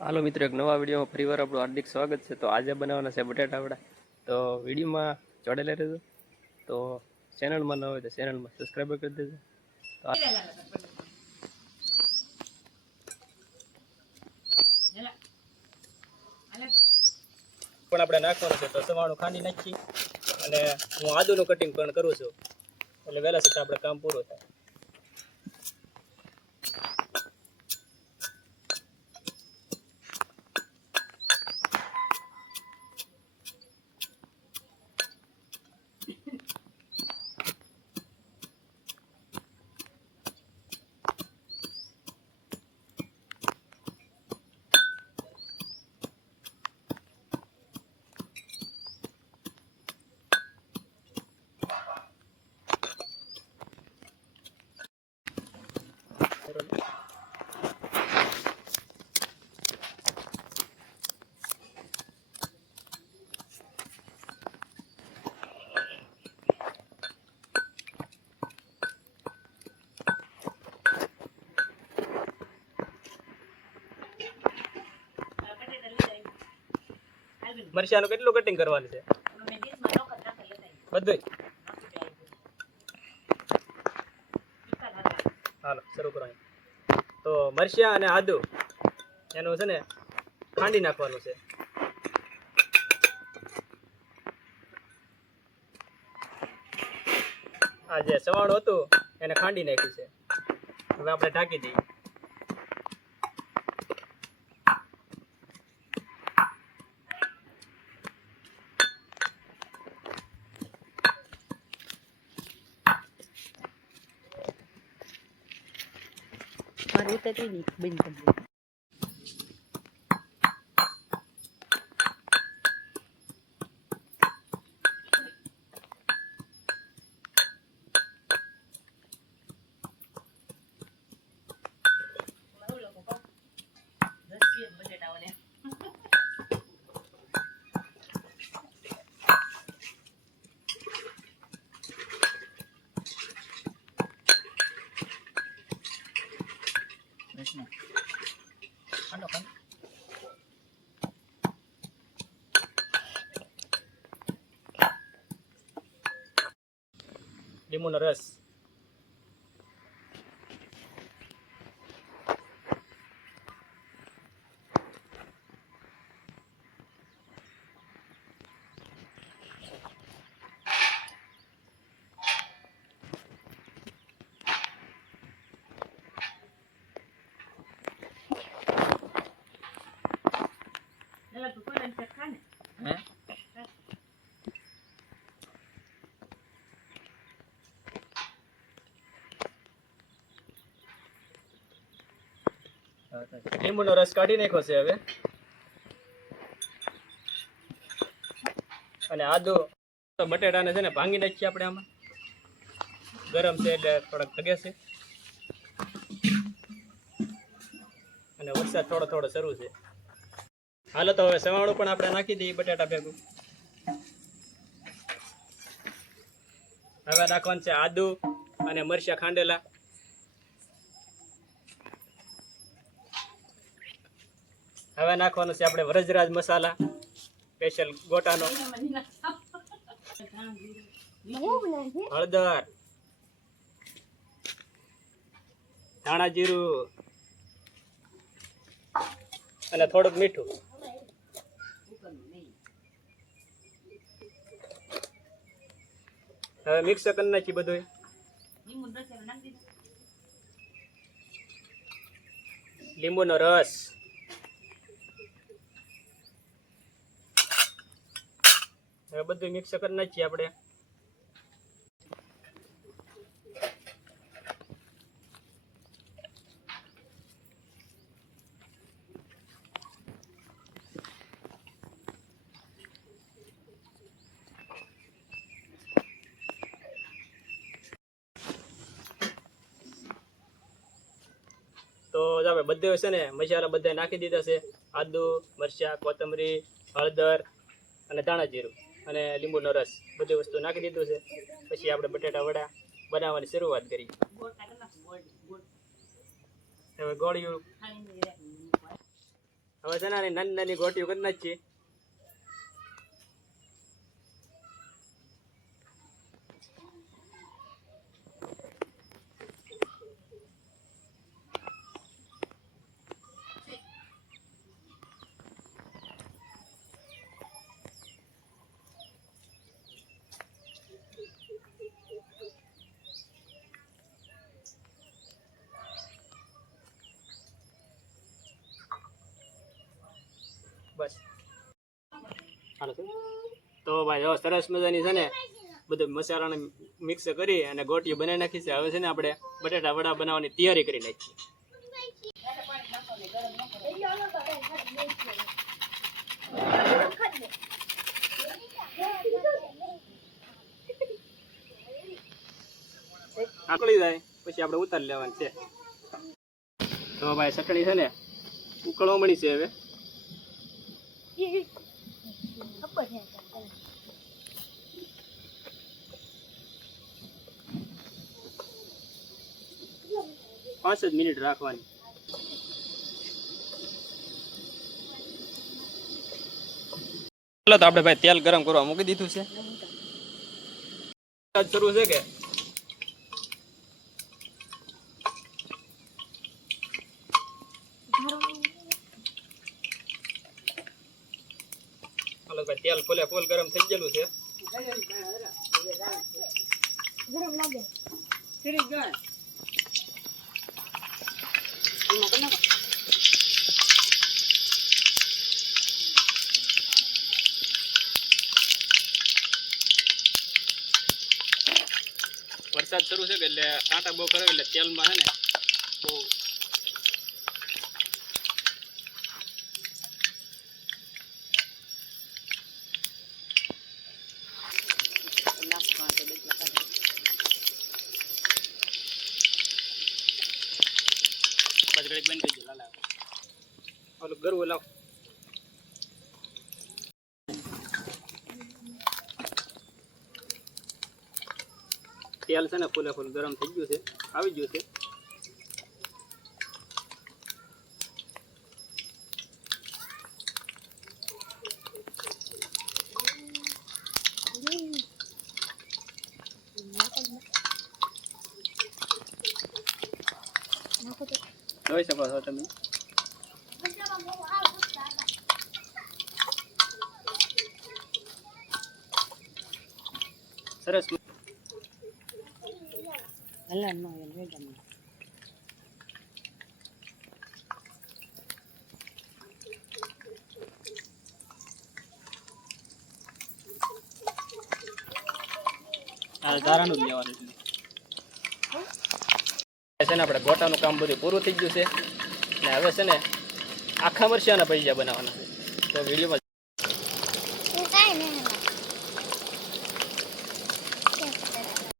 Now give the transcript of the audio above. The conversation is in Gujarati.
હાલો મિત્રો, એક નવા વિડીયોમાં ફરીવાર આપણું હાર્દિક સ્વાગત છે. તો આજે બનાવવાના છે બટાટા વડા. તો વિડીયોમાં જોડાયેલા રહેજો. તો ચેનલમાં ન હોય તો ચેનલમાં સબસ્ક્રાઈબ કરી દેજો. પણ આપણે નાખવાનું છે તો સવાણું ખાંડી નાખી અને હું આદુનું કટિંગ પણ કરું છું, એટલે વહેલા સુધી આપણે કામ પૂરું થાય. મરચાનું કેટલું કટિંગ કરવાનું છે? બધું હાલો શરૂ કરો. તો મરચા અને આદુ એનું છે ને ખાંડી નાખવાનું છે. આ જે સવાણું હતું એને ખાંડી નાખ્યું છે. હવે આપણે ઢાંકી દઈએ. મારે ઉતરવી નહીં બંધ કરી દે. લીંબુનો રસ, લીંબુનો રસ કાઢી નાખ્યો છે હવે. અને આદુ બટેટાને છે ને ભાંગી નાખીએ આપણે. આમાં ગરમ છે એટલે થોડાક ભગે છે અને વરસાદ થોડો થોડો શરૂ છે. હાલો તો હવે સવાણું પણ આપણે નાખી દઈએ બટાટા ભેગું. હવે નાખવાનું છે આદુ અને મરચાં ખાંડેલા. હવે નાખવાનું છે આપણે વરજરાજ મસાલા સ્પેશિયલ ગોટાનો, હળદર, ધાણા જીરું અને થોડુંક મીઠું. હવે મિક્સ કરી નાખી બધું. લીંબુનો રસ, હવે બધું મિક્સ કરી નાખીએ આપણે. તો હવે બધે છે ને મસાલા બધા નાખી દીધા છે. આદુ, મરચાં, કોથમરી, હળદર અને ધાણા જીરું અને લીંબુનો રસ બધી વસ્તુ નાખી દીધું છે. પછી આપણે બટેટા વડા બનાવવાની શરૂઆત કરી. હવે ગોળિયું હવે હવે છે ને આની નાની નાની ગોટીઓ કરી નાખીએ. બસ હાલો સર. તો ભાઈ હવે સરસ મજાની છે ને બધું મસાલાને મિક્સ કરી અને ગોટીઓ બનાવી નાખી છે. હવે છે ને આપણે બટેટા વડા બનાવવાની તૈયારી કરી નાખીએ. આકળી જાય પછી આપણે ઉતારી લેવાની છે. તો ભાઈ ચટણી છે ને ઉકળવા મળી છે હવે. પાંચ જ મિનિટ રાખવાની. ચાલો તો આપણે ભાઈ તેલ ગરમ કરવા મૂકી દીધું છે. શરૂ છે કે હાલો ભાઈ તેલ ફૂલ ગરમ થઈ ગયેલું છે. વરસાદ શરૂ છે કે એટલે કાંટા બહુ કરે એટલે તેલમાં છે ને બહુ બંધ થઈ ગયું. લાવ ઓલું ગરવું લાવ. તેલ છે ને ફૂલ ગરમ થઈ ગયું છે, આવી ગયું છે. જોઈ શકો છો તમે. સરસ. ધારાનું જ લેવાનું છે ને. આપણે ગોટાનું કામ બધું પૂરું થઈ ગયું છે ને હવે છે ને આખા મરચાના ભજીયા બનાવવાના છે. તો વિડીયોમાં